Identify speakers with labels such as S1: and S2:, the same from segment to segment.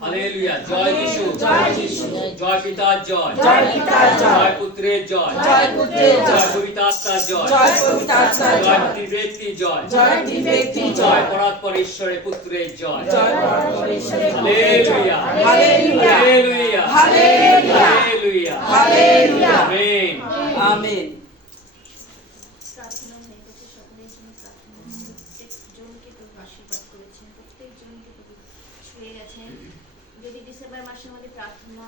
S1: Hallelujah জয় যিশু
S2: জয় যিশু।
S1: জয় পিতার জয়
S2: জয় পিতার জয়।
S1: জয় পুত্রের জয়
S2: জয় পুত্রের জয়।
S1: জয় পবিত্রাত্মার জয়
S2: জয় পবিত্রাত্মার
S1: জয়
S2: জয়।
S1: ত্রিব্যক্তি জয়
S2: জয় ত্রিব্যক্তি
S1: জয়। পরাৎপর ঈশ্বরের পুত্রের জয়
S2: জয় পরমেশ্বরের
S1: hallelujah
S2: hallelujah.
S1: Hallelujah
S2: hallelujah.
S1: Hallelujah
S2: hallelujah.
S1: Amen
S2: amen
S3: প্রার্থনা হয়ে গেছে সকলের জন্য প্রার্থনা প্রত্যেক জনকে প্রভু আশীর্বাদ করেছেন প্রত্যেক জনকে প্রভু ছুঁয়ে গেছেন যদি ডিসেম্বর মাসে আমাদের প্রার্থনা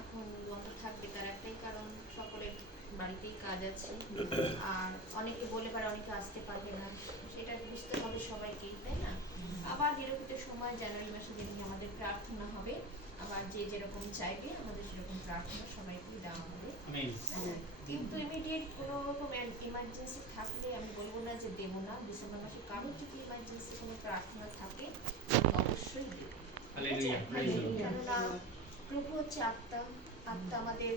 S3: এখন বন্ধ থাকবে তার একটাই কারণ সকলের বাড়িতেই কাজ আছে। আর অনেকে বলে পারে অনেকে আসতে পারবে না সেটা বুঝতে হবে সবাইকেই তাই না? আবার নিরপিত সময় জানুয়ারি মাসে যেদিন আমাদের প্রার্থনা হবে আবার যে যেরকম চাইবে আমাদের সেরকম প্রার্থনা সবাইকেই দেওয়া হবে। কিন্তু ইমিডিয়েট কোনো রকম ইমার্জেন্সি থাকলে আমি বলব না যে দেবো না ডিসেম্বর মাসে কারোর যদি ইমার্জেন্সি কোনো প্রার্থনা থাকে অবশ্যই দেবো। কেননা প্রভু হচ্ছে আত্মা। আত্মা আমাদের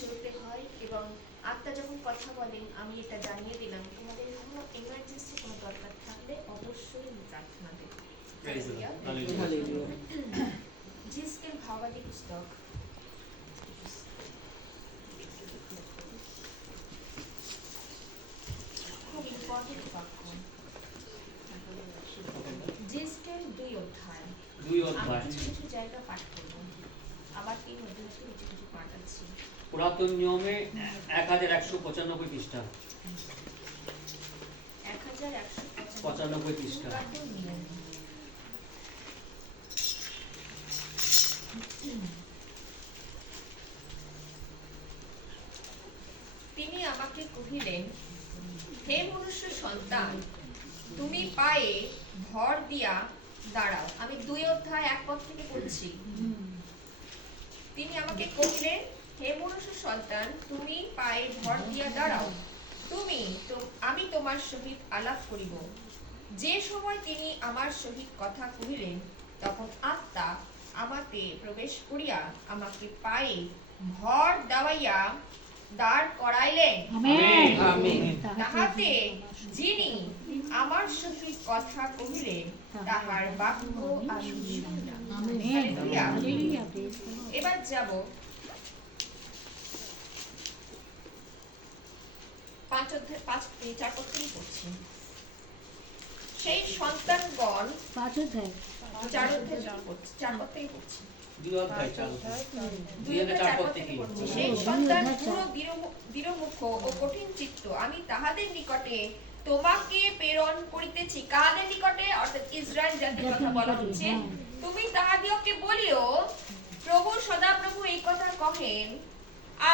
S3: চলতে হয় এবং আত্মা যখন কথা বলেন আমি এটা জানিয়ে দিলাম তোমাদের কোনো ইমার্জেন্সি কোনো দরকার থাকলে অবশ্যই প্রার্থনা দেবো জিসকেল ভাবাদি পুস্তক। খুব ইম্পর্টেন্ট বাক্য জিসকেল দুই অধ্যায়।
S1: দুই অধ্যায়।
S3: কিছু কিছু জায়গা পাঠ করব আবার তিন অধ্যায় থেকে কিছু কিছু পাঠ আছে
S1: পুরাতন নিয়মে এক হাজার একশো পঁচানব্বই পৃষ্ঠা। পঁচানব্বই পৃষ্ঠা।
S3: তিনি আমাকে কহিলেন হে মনুষ্য সন্তান তুমি পায়ে ভর দিয়া দাঁড়াও। আমি দুই অধ্যায় এক পদ থেকে পড়ছি। তিনি আমাকে কহিলেন হে মনুষ্য সন্তান তুমি পায়ে ভর দিয়া দাঁড়াও। তুমি আমি তোমার সহিত আলাপ করিব। যে সময় তিনি আমার সহিত কথা কহিলেন তখন আত্মা আমাতে প্রবেশ করিয়া আমাকে পায়ে ভর দাওয়াইয়া দাঁড় করাইলেন। তাহাতে যিনি আমার সহিত কথা কহিলেন তাহার বাক্য আমি শুনিলাম। এবার যাব পাঁচ অধ্যায় পাঁচ চার পড়ছি। সেই সন্তানগণ
S4: পাঁচ অধ্যায়?
S3: চার অধ্যায় চার পড়ছি।
S1: দুই অধ্যায় চালু
S3: দুই অধ্যায় চার পদ থেকে পড়ছি। সেই সন্তান পুরো ও কঠিন চিত্ত। আমি তাহাদের নিকটে তোমাকে প্রেরণ করিতেছি। কাদের নিকটে? অর্থাৎ ইসরায়েল জাতির কথা বলা হচ্ছে। তুমি তাহাদিওকে বলিও প্রভু সদাপ্রভু এই কথা কহেন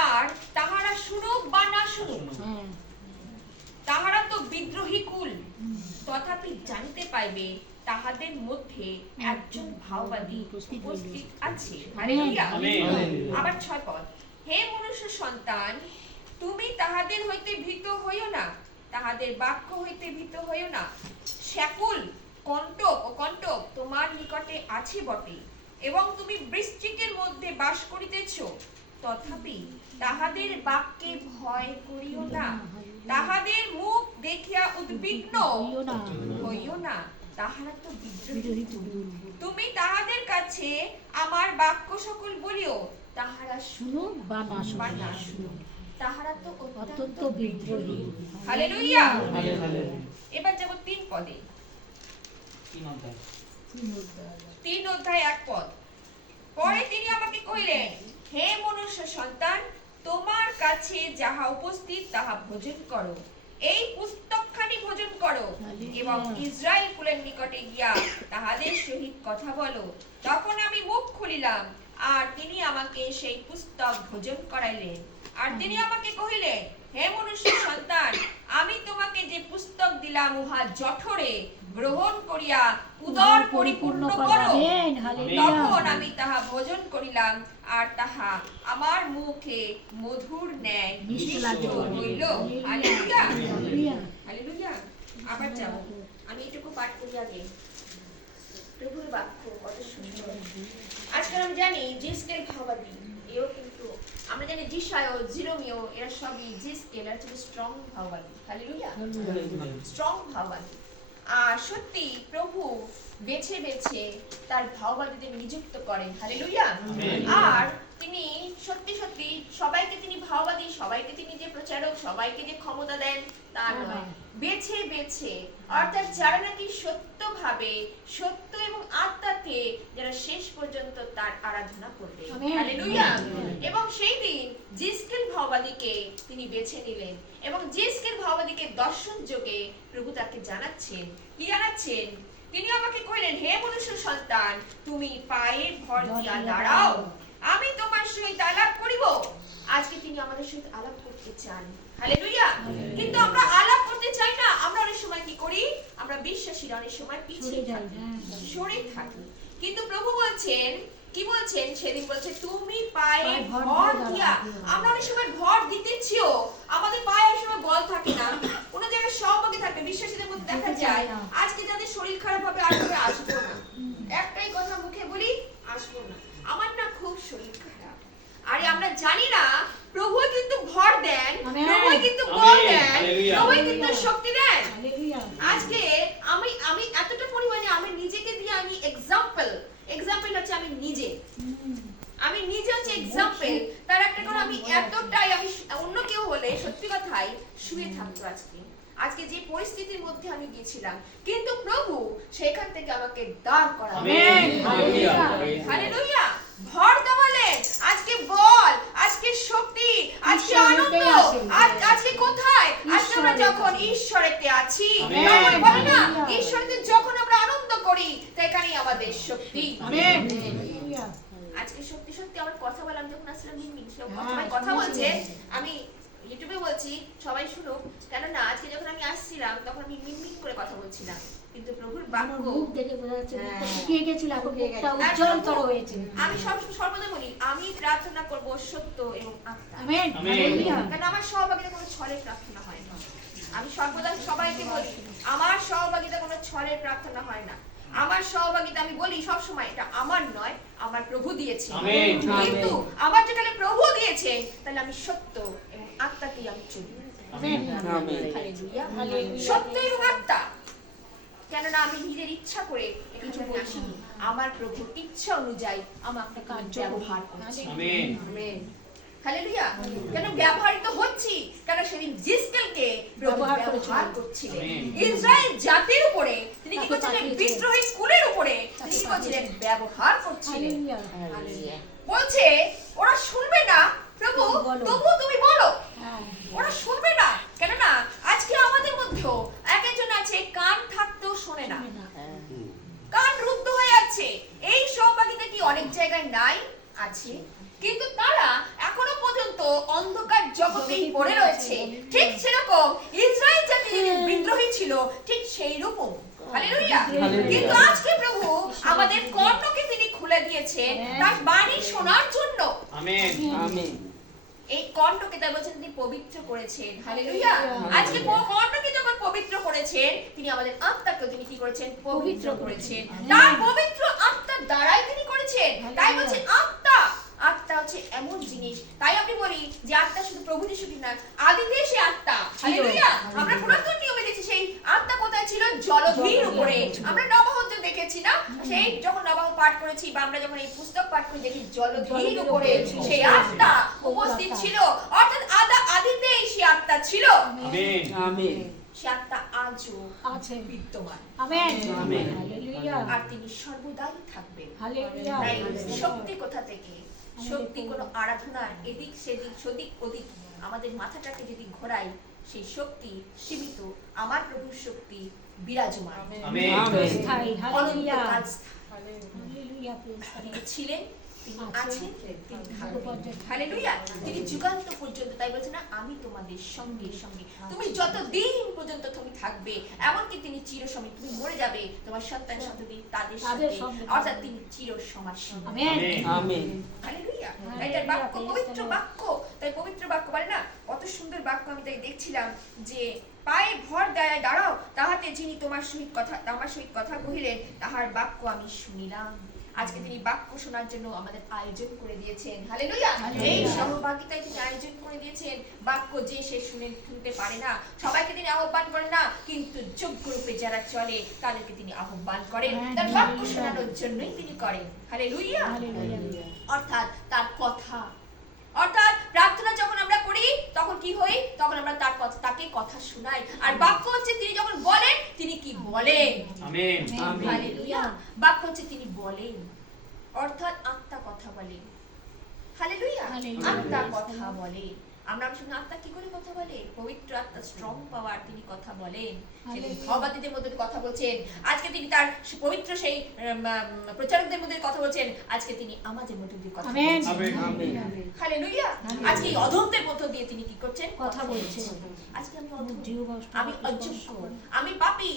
S3: আর তাহারা শুনুক বা না শুনুক
S4: হ্যাঁ।
S3: তাহারা তো বিদ্রোহী কুল। তথাপি জানিতে পাইবে তাহাদের মধ্যে একজন ভাওবাদী উপস্থিত আছে। আবার ছয় পদ হে মনুষ্য সন্তান তুমি তাহাদের হইতে ভীত হইও না। তাহাদের বাক্য হইতে ভীত হইও না। শ্যাকুল কণ্টক ও কণ্টক তোমার নিকটে আছে বটে এবং তুমি বৃশ্চিকের মধ্যে বাস করিতেছ। তথাপি তাহাদের বাক্যে ভয় করিও না। তাহাদের মুখ দেখিয়া উদ্বিগ্ন
S4: হইও না।
S3: তাহারা তো বিদ্রোহী। তুমি তাহাদের কাছে আমার বাক্য সকল বলিও। তাহারা শুনো
S4: বা না
S3: শুনো। তাহারা তো অত্যন্ত
S4: বিদ্রোহী।
S3: হালেলুয়া। এবার যাব তিন পদে।
S1: তিন অধ্যায়।
S3: তিন অধ্যায় এক পদ। পরে তিনি আমাকে কহিলেন হে মনুষ্য সন্তান তোমার কাছে যাহা উপস্থিত তাহা ভোজন করো। এই পুস্তকখানি ভোজন করো এবং ইসরায়েল কুলের নিকটে গিয়া তাহাদের সহিত কথা বলো। তখন আমি মুখ খুলিলাম আর তিনি আমাকে সেই পুস্তক ভোজন করাইলেন। আর তিনি আমাকে কহিলেন হে মনুষ্য সন্তান আমি তোমাকে যে পুস্তক দিলাম উহা জঠরে গ্রহণ করিয়া উদর পরিপূর্ণ করো। তখন আমি তাহা ভোজন করিলাম আর তাহা আমার মুখে মধুর ন্যায়। হইল। হালেলুয়া।
S4: হালেলুয়া।
S3: আবার যাব। আমি এটুকু পাঠ করি আগে। প্রভুর বাক্য কত সুন্দর। আজকাল আমরা জানি জিসকেল ভাবাদি এও কিন্তু আমরা জানি জিসায়ও জিরোমিও এরা সবই জিসকেল আর হচ্ছে স্ট্রং ভাববাদী হালেলুয়া। স্ট্রং ভাববাদী আর সত্যি প্রভু বেছে বেছে তার ভাওবাদীদের নিযুক্ত করেন। হালেলুয়া। আর তিনি সত্যি সত্যি সবাইকে তিনি ভাওবাদী সবাইকে তিনি যে প্রচারক সবাইকে যে ক্ষমতা দেন তা নয়। বেছে বেছে অর্থাৎ যারা নাকি সত্যভাবে সত্য এবং আত্মাতে যারা শেষ পর্যন্ত তার আরাধনা করবে। এবং সেই দিন জিসকেল ভাওবাদীকে তিনি বেছে নিলেন এবং জিসকেল ভাওবাদীকে দর্শন যোগে প্রভু তাকে জানাচ্ছেন কি জানাচ্ছেন তিনি আমাকে কহিলেন হে মনুষ্য সন্তান তুমি পায়ে ভর দিয়া দাঁড়াও। আমি তোমার সহিত আলাপ করিব। আজকে তিনি আমাদের সহিত আলাপ করতে চান। হালেলুয়া। কিন্তু আমরা আলাপ করতে চাই না। আমরা অনেক সময় কি করি? আমরা বিশ্বাসীরা অনেক সময় পিছিয়ে
S4: যাই,
S3: থাকি।
S4: হ্যাঁ।
S3: সরে থাকি। কিন্তু প্রভু বলছেন কি বলছেন? সেদিন বলছে তুমি পায়ে
S4: ভর দিয়ে
S3: আমরা অনেক সময় ভর দিতেছিও আমাদের পায়ে অনেক সময় বল থাকে না। কোনো জায়গায় সহভাগী থাকে বিশ্বাসীদের মধ্যে দেখা যায় আজকে যাদের শরীর খারাপ হবে আর করে আসব না। একটাই কথা মুখে বলি আসব না। আমার না খুব শরীর খারাপ। আরে আমরা জানি না প্রভু কিন্তু ভর দেন প্রভু কিন্তু বল দেন প্রভু কিন্তু শক্তি দেন। আজকে আমি আমি এতটা পরিমাণে আমি নিজেকে দিয়ে আমি এক্সাম্পল এক্সাম্পল হচ্ছে আমি নিজে। আমি নিজে হচ্ছে এক্সাম্পল তার একটা করে আমি এতটাই আমি অন্য কেউ হলে সত্যি কথাই শুয়ে থাকতো আজকে। আজকে যে পরিস্থিতির মধ্যে আমি গিয়েছিলাম কিন্তু প্রভু সেখান থেকে আমাকে দাঁড় করা
S1: হালেলুয়া।
S3: হালেলুয়া। ভর দেওয়ালেন আজকে বল আজকে শক্তি আজকে আনন্দ আজকে কোথায়? আজকে আমরা যখন ঈশ্বরেতে আছি বলে না? ঈশ্বরেতে যখন আমরা আনন্দ করি সেখানেই আমাদের শক্তি। আজকে সত্যি সত্যি আমার কথা বললাম যখন আসলাম মিনমিন সে
S4: হ্যাঁ,
S3: কথা বলছে আমি ইউটিউবে বলছি সবাই শুনুক। কেননা আজকে যখন আমি আসছিলাম তখন আমি মিনমিন করে কথা বলছিলাম। কিন্তু প্রভুর বাক্য
S4: মুখ দেখে বোঝা যাচ্ছে
S3: হ্যাঁ।
S4: শুকিয়ে গেছিল উজ্জ্বলতর হয়েছে।
S3: আমি সব সর্বদা বলি আমি প্রার্থনা করব সত্য এবং আত্মা।
S4: আমেন।
S3: কারণ আমার সহভাগিতা কোনো ছলের প্রার্থনা হয় না। আমি সর্বদা সবাইকে বলি আমার সহভাগিতা কোনো ছলের প্রার্থনা হয় না। আমার সহভাগিতা আমি বলি সব সময় এটা আমার নয় আমার প্রভু দিয়েছে কিন্তু আমার যেখানে প্রভু দিয়েছে তাহলে আমি সত্য এবং আত্মাকেই আমি চলি। সত্য এবং আত্মা। কেননা আমি নিজের ইচ্ছা করে এখানে আসিনি। আমার প্রভুর ইচ্ছা অনুযায়ী আমাকে কার্য ব্যবহার করছে। হালেলুয়া কেন ব্যবহৃত হচ্ছি? কেন সেদিন জিসকেলকে
S4: ব্যবহার করছিলেন?
S3: ইসরায়েল জাতির উপরে তিনি কি করছিলেন? বিদ্রোহী কুলের উপরে তিনি কি করছিলেন? ব্যবহার করছিলেন। বলছে ওরা শুনবে না প্রভু তবু তুমি বলো।
S4: হ্যাঁ।
S3: ওরা শুনবে না। কেননা আজকে আমাদের মধ্যেও এক একজন আছে কান থাকতেও শোনে না।
S4: শুনে না।
S3: কান রুদ্ধ হয়ে আছে এই সহভাগিতা কি অনেক জায়গায় নাই? আছে। কিন্তু তারা পর্যন্ত অন্ধকার জগতেই পড়ে রয়েছে। ঠিক সেরকম ইসরায়েল জাতি বিদ্রোহী ছিল ঠিক সেই রকম। কিন্তু আজকে প্রভু আমাদের কর্ণকে তিনি খুলে দিয়েছেন তার বাণী শোনার জন্য।
S1: আমেন।
S2: আমেন।
S3: এই কণ্ঠকে তাই বলছেন তিনি পবিত্র করেছেন। হালেলুয়া।
S4: হালেলুয়া।
S3: আজকে কণ্ঠকে যখন পবিত্র করেছেন তিনি আমাদের আত্মাকে তিনি কি করেছেন? পবিত্র করেছেন।
S4: করেছেন।
S3: তার পবিত্র আত্মার দ্বারাই তিনি করেছেন। তাই বলছে আত্মা। আত্মা হচ্ছে এমন জিনিস। তাই আমি বলি যে আত্মা শুধু প্রভু যিশু না আদিতে সে আত্মা। হালেলুয়া। আমরা পুরাতন নিয়মে দেখছি সেই আত্মা কোথায় ছিল? জলধির উপরে। আমরা নবাহতে দেখেছি না সেই যখন নবাহ পাঠ করেছি বা আমরা যখন এই পুস্তক পাঠ করে দেখি জলধির উপরে সেই আত্মা উপস্থিত ছিল। অর্থাৎ আদা আদিতেই সে আত্মা ছিল।
S1: আমেন।
S2: আমেন।
S3: সে আত্মা আজও
S4: আছে।
S3: বিদ্যমান।
S4: আমেন।
S2: আমেন।
S3: আর তিনি সর্বদাই থাকবেন।
S4: হালেলুয়া।
S3: শক্তি কোথা থেকে? শক্তি কোনো আরাধনা এদিক সেদিক সদিক ওদিক আমাদের মাথাটাকে যদি ঘোরাই সেই শক্তি সীমিত আমার প্রভুর শক্তি বিরাজমান। অনন্তকাল ছিলেন? তিনি
S4: আছেন,
S3: আছেন তিনি থাকবেন হালেলুয়া তিনি যুগান্ত পর্যন্ত তাই বলছে না আমি তোমাদের সঙ্গে সঙ্গে। তুমি যত পর্যন্ত তুমি থাকবে এমনকি তিনি চির সময় তুমি মরে যাবে তোমার সন্তান সন্ততি তাদের
S4: তাদের
S3: সাথে অর্থাৎ তিনি চির সমাসীন
S4: আমেন।
S1: আমেন।
S2: আমেন।
S3: হালেলুয়া তাই তার বাক্য পবিত্র. বাক্য তাই পবিত্র বাক্য বলে না কত সুন্দর বাক্য আমি তাই দেখছিলাম যে পায়ে ভর দেয় দাঁড়াও তাহাতে যিনি তোমার সহিত কথা আমার সহিত কথা কহিলেন তাহার বাক্য আমি শুনিলাম। আজকে তিনি বাক্য শোনার জন্য আমাদের আয়োজন করে দিয়েছেন। হালেলুয়া এই সহভাগিতায় তিনি আয়োজন করে দিয়েছেন। বাক্য যে সে শুনে শুনতে পারে না সবাইকে তিনি আহ্বান করেন না কিন্তু যোগ্য রূপে যারা চলে তাদেরকে তিনি আহ্বান করেন। তার বাক্য শোনানোর জন্যই তিনি করেন। হালেলুয়া অর্থাৎ তার কথা অর্থাৎ করি তখন কি হই? তখন আমরা তার কথা তাকে কথা শোনাই। আর বাক্য হচ্ছে তিনি যখন বলেন তিনি কি বলেন?
S1: আমেন।
S3: হালেলুয়া। বাক্য হচ্ছে তিনি বলেন। অর্থাৎ আত্মা কথা বলে। হালেলুয়া।
S4: হালেলুয়া।
S3: আত্মা কথা বলে। আমরা শুনে আত্মা কি করে কথা বলে? পবিত্র আত্মা স্ট্রং পাওয়ার তিনি কথা বলেন। সেদিন ভবাদীদের মধ্যে কথা বলছেন। আজকে তিনি তার পবিত্র সেই প্রচারকদের মধ্যে কথা বলছেন। আজকে তিনি আমাদের মধ্যে দিয়ে কথা বলছেন। হালেলুয়া আজকে এই অধমদের মধ্য দিয়ে তিনি কি করছেন?
S4: কথা বলছেন।
S3: আজকে আমি অধম আমি অযোগ্য আমি পাপী।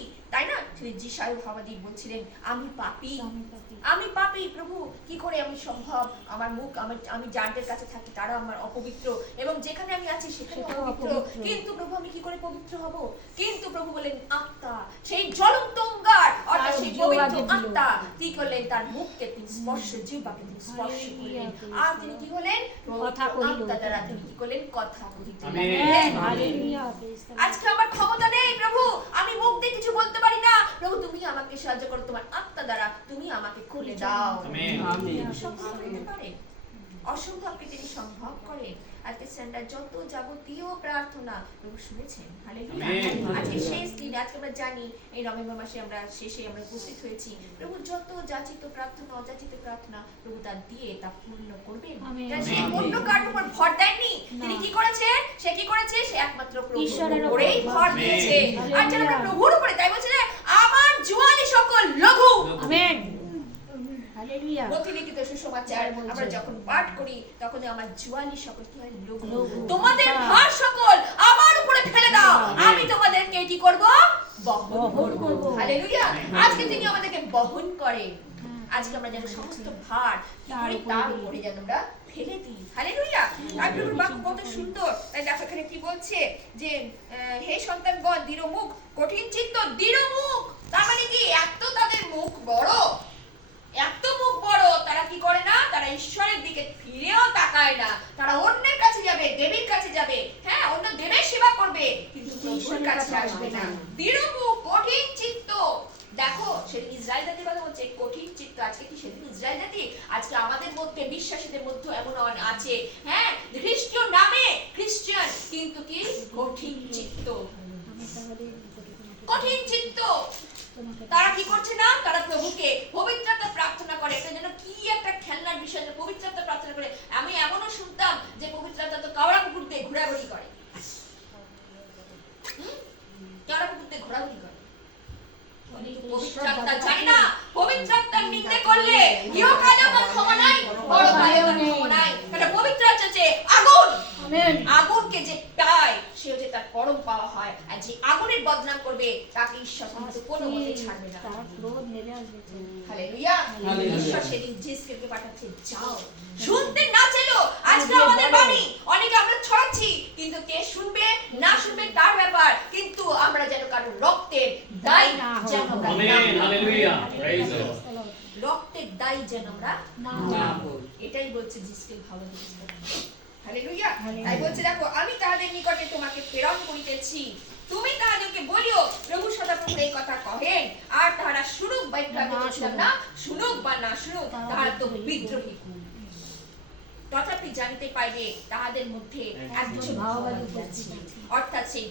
S3: যিশায় ভাবাদি বলছিলেন আমি পাপী।
S4: আমি পাপী।
S3: আমি পাপী প্রভু। কি করে আমি সম্ভব? আমার মুখ আমার আমি যাদের কাছে থাকি তারা আমার অপবিত্র এবং যেখানে আমি আছি সেখানে অপবিত্র। কিন্তু প্রভু আমি কি করে পবিত্র হব? কিন্তু প্রভু বলেন আত্মা। সেই জ্বলন্ত অঙ্গার অর্থাৎ সেই পবিত্র আত্মা কি করলেন? তার মুখকে তিনি স্পর্শ জিহ্বাকে তিনি স্পর্শ করলেন। আর তিনি কি হলেন?
S4: কথা
S3: আত্মা দ্বারা তিনি কি করলেন? কথা
S4: দ্য লর্ড।
S3: আজকে আমার ক্ষমতা নেই প্রভু। আমি মুখ দিয়ে কিছু বলতে পারি না। প্রভু তুমি আমাকে সাহায্য করো তোমার আত্মা দ্বারা তুমি আমাকে খুলে দাও।
S1: আমেন।
S2: আমেন
S3: হতে পারে। অসম্ভবকে তিনি সম্ভব করেন আজকে যত যাবতীয় প্রার্থনা প্রভু শুনেছেন। আজকে শেষ দিন আজকে আমরা জানি এই নভেম্বর মাসে আমরা শেষে আমরা উপস্থিত হয়েছি। প্রভু যত যাচিত প্রার্থনা অযাচিত প্রার্থনা প্রভু তা দিয়ে তা পূর্ণ করবেন। উপর ভর দেননি? তিনি কি করেছে সে কি করেছে? সে একমাত্র উপরেই ভর দিয়েছে। আর আমরা প্রভুর উপরে তাই বলছে যে আমার জোয়ানি সকল লঘু
S4: আমেন। হালেলুয়া।
S3: সুসমাচার আমরা যখন পাঠ করি তখন আমার জুয়ালি সকল কি হয়? লঘু
S4: লঘু।
S3: তোমাদের। ভার সকল আমার উপরে ফেলে দাও। আমি তোমাদেরকে কি করব? বহন
S4: বহন
S3: করব।
S4: করব।
S3: হালেলুয়া। আজকে তিনি আমাদেরকে বহন করেন আজকে আমরা যেন সমস্ত ভার
S4: তার
S3: তার উপরে যেন আমরা ফেলে দিই। হালেলুয়া। আর বাক্য কত সুন্দর। তাই দেখো এখানে কি বলছে? যে আহ, হে সন্তানগণ দৃঢ় মুখ কঠিন চিত্ত দৃঢ় মুখ তার মানে কি এত তাদের মুখ বড়? এত মুখ বড় তারা কি করে না? তারা ঈশ্বরের দিকে ফিরেও তাকায় না। তারা অন্যের কাছে যাবে দেবীর কাছে যাবে। হ্যাঁ অন্য দেবের সেবা করবে কিন্তু প্রভুর
S4: ঈশ্বরের
S3: কাছে আসবে না। দৃঢ় মুখ কঠিন চিত্ত। দেখো সেদিন ইসরায়েল জাতির কথা বলছে কঠিন চিত্ত। আজকে কি সেদিন ইসরায়েল জাতি? আজকে আমাদের মধ্যে বিশ্বাসীদের মধ্যে এমন আছে। হ্যাঁ খ্রিস্টীয় নামে খ্রিস্টান কিন্তু কি? কঠিন চিত্ত। কঠিন চিত্ত তারা কি করছে না? তারা প্রভুকে পবিত্রতা প্রার্থনা করে। এটা যেন কি একটা খেলনার বিষয় পবিত্রতা প্রার্থনা করে? আমি এমনও শুনতাম যে পবিত্রতা তো কাওড়া কুকুর দিয়ে ঘোরাঘুরি করে? কাওড়া কুকুর দিয়ে ঘোরাঘুরি করে। পবিত্র আত্মা জানি না। পবিত্র নিন্দে করলে ইহকালেও তার ক্ষমা নাই পরকালেও তার ক্ষমা নাই। কারণ পবিত্র আত্মা হচ্ছে আগুন। আগুনকে যে পায় সে হচ্ছে তার পরম পাওয়া হয়। আর যে আগুনের বদনাম করবে তাকে ঈশ্বর কিন্তু কোনো মতে ছাড়বে না।
S4: তার ক্রোধ নেমে আসবে।
S3: হালেলুয়া।
S2: হালেলুয়া।
S3: ঈশ্বর সেদিন জিসকে পাঠাচ্ছে যাও। শুনতে না চাইলো আজকে আমাদের বাণী। অনেকে আমরা ছড়াচ্ছি কিন্তু কে শুনবে না শুনবে তার ব্যাপার। কিন্তু আমরা যেন কারও রক্তের দায় যেন
S1: amen hallelujah praise the
S4: Lord.
S3: রক্তের দায় যেন আমরা
S4: না হই।
S3: এটাই বলছে জিসকে ভালো হালেলুয়া। তাই বলছে দেখো আমি তাহাদের নিকটে তোমাকে প্রেরণ করিতেছি তুমি তাহাদেরকে বলিও প্রভু সদাপ্রভু এই কথা কহেন আর তাহারা শুনুক বা
S4: না শুনুক।
S3: বা না শুনুক
S4: তাহারা
S3: তো
S4: বিদ্রোহী।
S3: তথাপি জানিতে পাইবে তাহাদের মধ্যে একজন ভাওবাদী অর্থাৎ সেই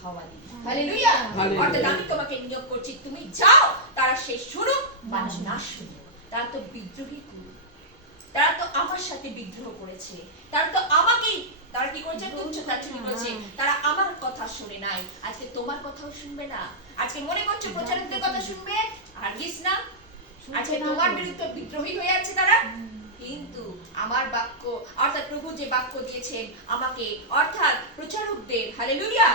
S3: ভাওবাদী হালেলুয়া। অর্থাৎ আমি তোমাকে নিয়োগ করছি তুমি যাও তারা সেই শুনুক বা না শুনুক। তারা তো বিদ্রোহী তারা তো আমার সাথে বিদ্রোহ করেছে। তারা তো আমাকেই তারা কি করেছে? তুচ্ছ তাচ্ছিল্য করেছে? তারা আমার কথা শুনে নাই। আজকে তোমার কথাও শুনবে না। আজকে মনে করছ প্রচারকদের কথা শুনবে? আর গিস না। আজকে তোমার বিরুদ্ধে বিদ্রোহী হয়ে আছে তারা। কিন্তু আমার বাক্য অর্থাৎ প্রভু যে বাক্য দিয়েছেন আমাকে অর্থাৎ প্রচারকদের হালেলুয়া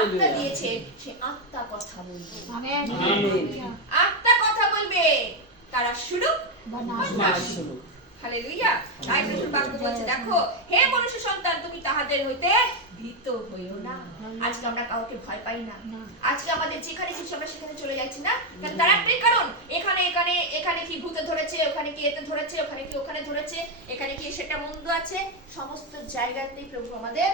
S3: আত্মা দিয়েছেন সে আত্মা কথা বলবে। আত্মা কথা বলবে তারা শুরু
S4: বা না
S3: বা হালেলুয়া। তাই প্রভুর বাক্য বলছে দেখো হে মনুষ্য সন্তান তুমি তাহাদের হইতে ভীত হইও না। আজকে আমরা কাউকে ভয় পাই না। আজকে আমাদের যেখানে খুশি আমরা সেখানে চলে যাচ্ছি না। তার একটাই কারণ এখানে এখানে এখানে কি ভূতে ধরেছে ওখানে কি এতে ধরেছে ওখানে কি ওখানে ধরেছে এখানে কি সেটা মন্দ আছে? সমস্ত জায়গাতেই প্রভু আমাদের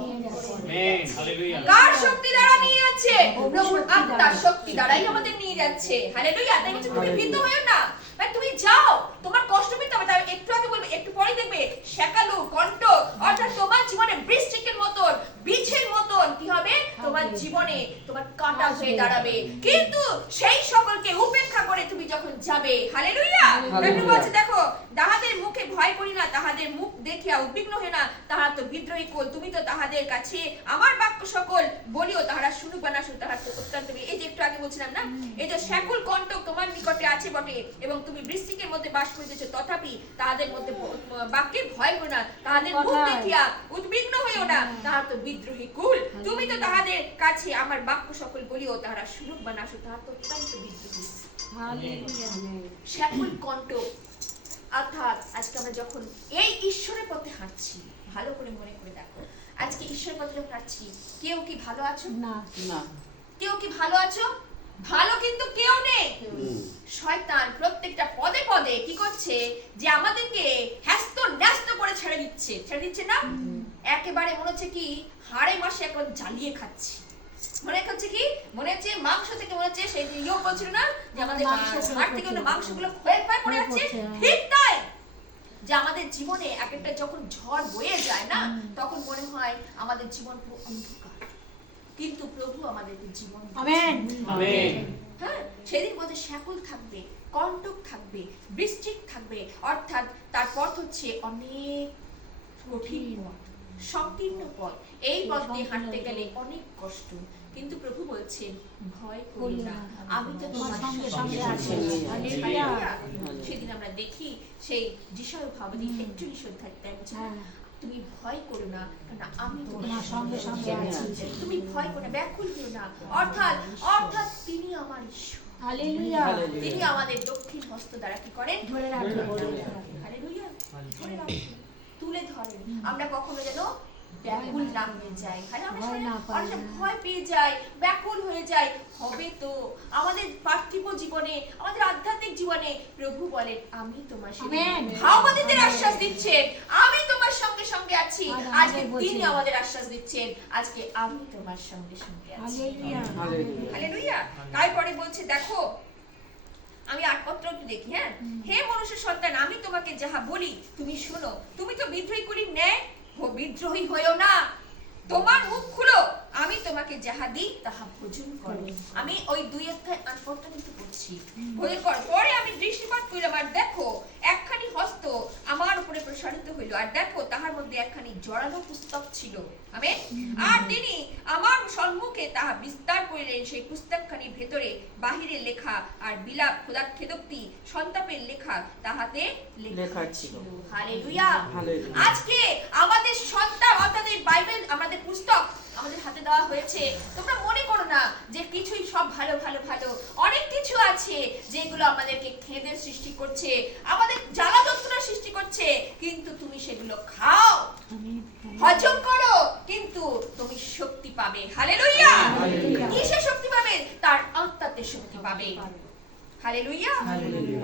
S4: নিয়ে যাচ্ছে।
S3: নিয়ে
S1: আমেন
S3: যাচ্ছে।
S1: হালেলুয়া
S3: কার শক্তি দ্বারা নিয়ে যাচ্ছে?
S4: প্রভুর
S3: প্রভুর আত্মার শক্তি দ্বারাই আমাদের নিয়ে যাচ্ছে। হালেলুয়া। তাই বলছে তুমি ভীত হয়েও না। ভাই তুমি যাও। তোমার কষ্ট পেতে হবে তাই একটু আগে বলবে একটু পরে দেখবে। শেকালু কণ্ঠ অর্থাৎ তোমার জীবনে বৃষ্টিকের মতন বিছের মতন কি হবে? তোমার জীবনে তোমার কাটা হয়ে দাঁড়াবে। কিন্তু সেই সকলকে উপেক্ষা করে তুমি যখন যাবে হালেলুয়া! বাইবেল বলছে দেখো তাহাদের মুখে ভয় করি না তাহাদের মুখ দেখিয়া উদ্বিগ্ন হয় না তাহারা তো বিদ্রোহী কোল তুমি তো তাহাদের কাছে আমার বাক্য সকল বলিও তাহারা শুনুক বা না শুনুক তাহার তো অত্যন্ত এই যে একটু আগে বলছিলাম না এই যে শ্যাকুল কণ্ঠ তোমার নিকটে আছে বটে এবং তুমি বৃশ্চিকের মধ্যে বাস করিতেছ তথাপি তাহাদের মধ্যে বাক্যে ভয় করো না তাহাদের মুখ দেখিয়া উদ্বিগ্ন হইও না তাহার তো বিদ্রোহী কুল। তুমি তো তাহাদের কাছে আমার বাক্য সকল বলিও তাহারা শুনুক বা না শুনুক তাহার তো অত্যন্ত বিদ্রোহী। শ্যাকুল কণ্ঠ অর্থাৎ আজকে আমরা যখন এই ঈশ্বরের পথে হাঁটছি ভালো করে মনে করে দেখো। আজকে পথে যখন হাঁটছি কেউ কি ভালো আছো?
S4: না।
S2: না।
S3: কেউ কি ভালো আছো? ভালো কিন্তু কেউ নেই। শয়তান প্রত্যেকটা পদে পদে কি করছে? যে আমাদেরকে হ্যাস্ত ন্যস্ত করে ছেড়ে দিচ্ছে। ছেড়ে দিচ্ছে না? একেবারে মনে হচ্ছে কি হাড়ে মাসে একবার জ্বালিয়ে খাচ্ছি। মনে হচ্ছে কি? মনে হচ্ছে মাংস থেকে মনে হচ্ছে সেই ইয়েও বলছিল না যে আমাদের হাড় থেকে
S4: পড়ছে।
S3: মাংসগুলো ক্ষয়ে ক্ষয়ে পড়ে যাচ্ছে। ঠিক তাই। যে আমাদের জীবনে এক একটা যখন ঝড় বয়ে যায় না তখন মনে হয় আমাদের জীবন পুরো অন্ধকার। কিন্তু প্রভু আমাদেরকে জীবন
S4: আমেন।
S1: আমেন।
S3: হ্যাঁ সেদিন বলছে শ্যাকুল থাকবে কণ্টক থাকবে বৃশ্চিক থাকবে অর্থাৎ তার পথ হচ্ছে অনেক কঠিন পথ সংকীর্ণ পথ। এই পথ দিয়ে হাঁটতে গেলে অনেক কষ্ট। কিন্তু প্রভু বলছেন ভয় করি না আমি তো তোমার সঙ্গে সঙ্গে আছি। সেদিন আমরা দেখি সেই যিশয় ভাবনী একচল্লিশ অধ্যায়। তুমি ভয় করো না কারণ আমি তোমার
S4: সঙ্গে সঙ্গে আছি।
S3: তুমি ভয় করো না ব্যাকুল হও না। অর্থাৎ অর্থাৎ তিনি আমার ঈশ্বর।
S4: হালেলুয়া।
S3: তিনি আমাদের দক্ষিণ হস্ত দ্বারা কি করেন?
S4: ধরে রাখো
S3: হালেলুয়া। ধরে রাখেন, তুলে ধরেন। আমরা কখনো যেন ব্যাকুল না হয়ে যাই আর
S4: ভয়
S3: পেয়ে যাই ব্যাকুল হয়ে যাই। হবে তো। আমাদের পার্থিব জীবনে আমাদের আধ্যাত্মিক জীবনে প্রভু বলেন আমি তোমার
S4: আমেন।
S3: ভাওবাদীদের আশ্বাস দিচ্ছেন। আমি তোমার সঙ্গে সঙ্গে আছি। আজকে তিনি আমাদের আশ্বাস দিচ্ছেন। আজকে আমি তোমার সঙ্গে সঙ্গে আছি।
S4: হালেলুয়া
S3: তারপরে বলছে দেখো আমি আট পত্র একটু দেখি হ্যাঁ? হে মনুষ্য সন্তান আমি তোমাকে যাহা বলি তুমি শোনো। তুমি তো বিদ্রোহী করি ন্যায় বিদ্রোহী হইও না। তোমার মুখ খুলো। আমি তোমাকে যাহা দিই তাহা ভোজন করো। আমি ওই দুই অধ্যায় আনপড়টা কিন্তু পড়ছি। বইয়ের পর পরে আমি দৃষ্টিপাত করি আর দেখো একখানি হস্ত আমার উপরে প্রসারিত হইল। আর দেখো তাহার মধ্যে একখানি জড়ানো পুস্তক ছিল। আমেন। আর তিনি আমার সম্মুখে তাহা বিস্তার করিলেন সেই পুস্তকখানি ভেতরে বাহিরে লেখা আর বিলাপ খোদা খেদক্তি সন্তাপের লেখা তাহাতে লেখা ছিল। হালেলুয়া।
S2: হালেলুয়া।
S3: আজকে আমাদের সন্তান অর্থাৎ এই বাইবেল আমাদের পুস্তক আমাদের হাতে দেওয়া হয়েছে। তোমরা মনে করো না যে কিছুই সব ভালো ভালো ভালো। অনেক কিছু আছে যেগুলো আমাদেরকে খেদের সৃষ্টি করছে আমাদের জ্বালা যন্ত্রণা সৃষ্টি করছে কিন্তু তুমি সেগুলো খাও। হজম করো কিন্তু তুমি শক্তি পাবে। হালেলুইয়া। কিসে শক্তি পাবে? তার আত্মাতে শক্তি পাবে। হালেলুইয়া।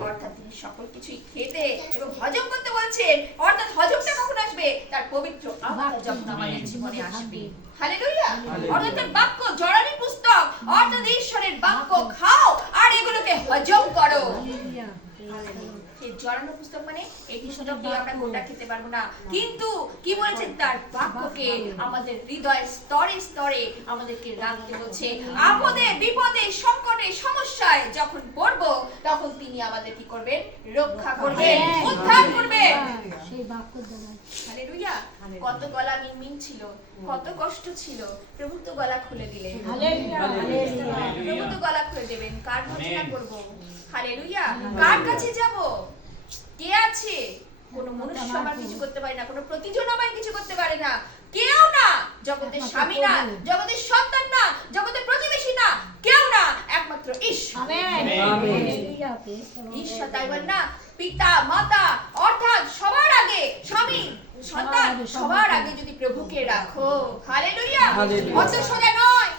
S3: অর্থাৎ তিনি সকল কিছুই খেতে এবং হজম করতে বলছেন। অর্থাৎ হজমটা কখন আসবে? তার পবিত্র আত্মা যখন আমাদের জীবনে আসবে। হালেলুইয়া। অর্থাৎ তার বাক্য জড়ানি পুস্তক। অর্থাৎ ঈশ্বরের বাক্য খাও আর এগুলোকে হজম করো।
S4: হালেলুয়া।
S3: জড়ানো পুস্তক মানে এই পুস্তক দিয়ে আমরা গোটা খেতে পারব না। কিন্তু কি বলেছেন? তার বাক্যকে আমাদের হৃদয়ের স্তরে স্তরে আমাদেরকে রাখতে হচ্ছে। আপদে বিপদে সংকটে সমস্যায় যখন পড়ব তখন তিনি আমাদের কি করবেন? রক্ষা করবেন উদ্ধার করবেন।
S4: সেই বাক্য
S3: হালেলুয়া। কত গলা মিনমিন ছিল কত কষ্ট ছিল। প্রভু তো গলা খুলে দিলেন। প্রভু তো গলা খুলে দেবেন। কার ভজনা করব? হালেলুয়া। কার কাছে যাব? কে আছে? কোনো মনুষ্য আমার কিছু করতে পারে না কোনো প্রতিজন আমায় কিছু করতে পারে না। কেউ না। জগতের স্বামী না জগতের সন্তান না জগতের প্রতিবেশী না কেউ না। একমাত্র ঈশ্বর।
S4: আমেন।
S1: আমেন।
S4: হালেলুয়া প্রেজ
S3: ঈশ্বর তাই না। পিতা মাতা অর্থাৎ আমি সন্তান সবার আগে যদি প্রভুকে রাখো। হালেলুয়া।
S2: হালেলুয়া।
S3: অত সোজা নয়।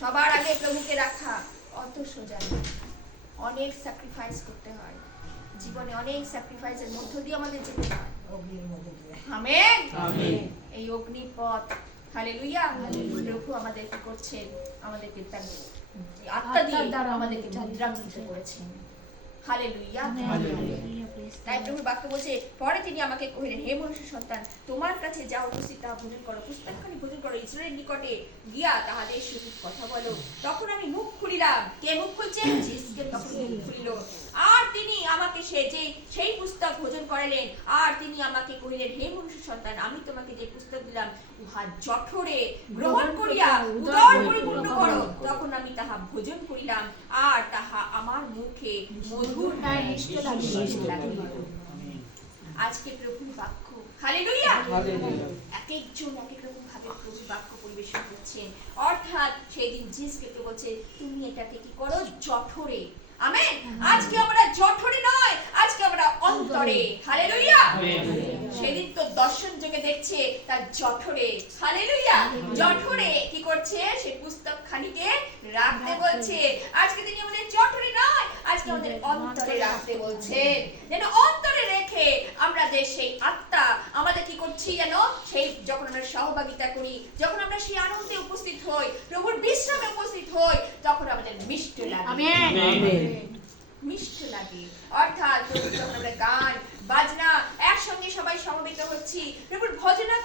S3: সবার আগে প্রভুকে রাখা অত সোজা নয়। অনেক স্যাক্রিফাইস করতে হয়। জীবনে অনেক স্যাক্রিফাইসের মধ্য দিয়ে আমাদের যেতে হয়। আমেন
S2: আমেন
S3: এই অগ্নিপথ। হালেলুয়া প্রভু আমাদের কি করছেন আমাদেরকে তার আত্মা দিয়ে
S4: দ্বারা
S3: আমাদেরকে
S4: আমাদের
S3: মুদ্রাঙ্কিত করেছেন। হালেলুয়া। তাই প্রভুর বাক্য বলছে পরে তিনি আমাকে কহিলেন হে মনুষ্য সন্তান তোমার কাছে যা উপস্থিত তাহা ভোজন করো। পুস্তকখানি ভোজন করো। ইসরায়েলের নিকটে গিয়া তাহাদের সহিত কথা বলো। তখন আমি মুখ খুলিলাম। কে মুখ খুলছে? খুলিল। আর তিনি আমাকে সে যে সেই পুস্তক ভোজন করালেন আর তিনি আমাকে কহিলেন হে মনুষ্য সন্তান আমি তোমাকে যে পুস্তক দিলাম উহা জঠরে গ্রহণ করিয়া উদর পরিপূর্ণ করো। তখন আমি তাহা ভোজন করিলাম আর তাহা আমার মুখে মধুর ন্যায় মিষ্ট লাগিল। আজকে প্রভুর বাক্য। Hallelujah
S2: hallelujah.
S3: এক একজন এক এক প্রচুর বাক্য পরিবেশন করছেন। অর্থাৎ সেই দিন জিসকে বলছে তুমি এটাকে কি করো? জঠরে আমেন। আজকে আমরা জঠরে নয় আজকে আমরা অন্তরে। হালেলুয়া। সেদিন তো দর্শন যোগে দেখছে তার জঠরে। হালেলুয়া। জঠরে কি করছে? সে পুস্তক খানিকে রাখতে বলছে। আজকে তিনি আমাদের জঠরে নয় আজকে আমাদের অন্তরে রাখতে বলছেন যেন অন্তরে রেখে আমরা যে সেই আত্মা আমাদের কি করছি যেন? সেই যখন আমরা সহভাগিতা করি যখন আমরা সেই আনন্দে উপস্থিত হই প্রভুর বিশ্রামে উপস্থিত হই তখন আমাদের মিষ্ট লাগে।
S2: আমেন।
S3: মিষ্ট লাগে। অর্থাৎ আমরা গান বাজনা একসঙ্গে সবাই সমবেত হচ্ছি। প্রভুর ভজনা